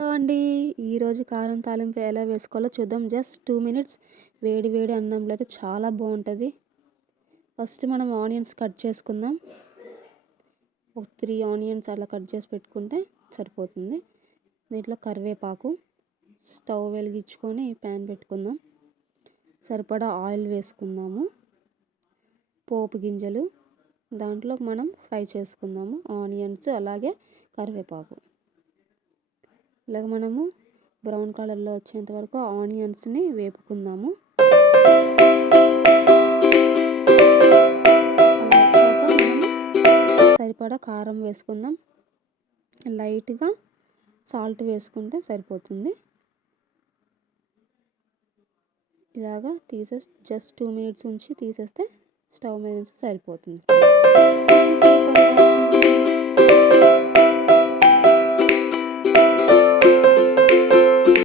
Hello అండి ఈరోజు కారం తాలింపు ఎలా వేసుకోవాలో చూద్దాం. జస్ట్ టూ మినిట్స్ వేడి వేడి అన్నంలో అయితే చాలా బాగుంటుంది. ఫస్ట్ మనం ఆనియన్స్ కట్ చేసుకుందాం. ఒక త్రీ ఆనియన్స్ అలా కట్ చేసి పెట్టుకుంటే సరిపోతుంది. దీంట్లో కరివేపాకు స్టవ్ వెలిగించుకొని ప్యాన్ పెట్టుకుందాం. సరిపడా ఆయిల్ వేసుకుందాము. పోపు గింజలు దాంట్లో మనం ఫ్రై చేసుకుందాము. ఆనియన్స్ అలాగే కరివేపాకు. ఇలాగ మనము బ్రౌన్ కలర్లో వచ్చేంత వరకు ఆనియన్స్ని వేపుకుందాము. సరిపడా కారం వేసుకుందాం. లైట్గా సాల్ట్ వేసుకుంటే సరిపోతుంది. ఇలాగా తీసే జస్ట్ టూ మినిట్స్ ఉంచి తీసేస్తే స్టవ్ మీద నుంచి సరిపోతుంది.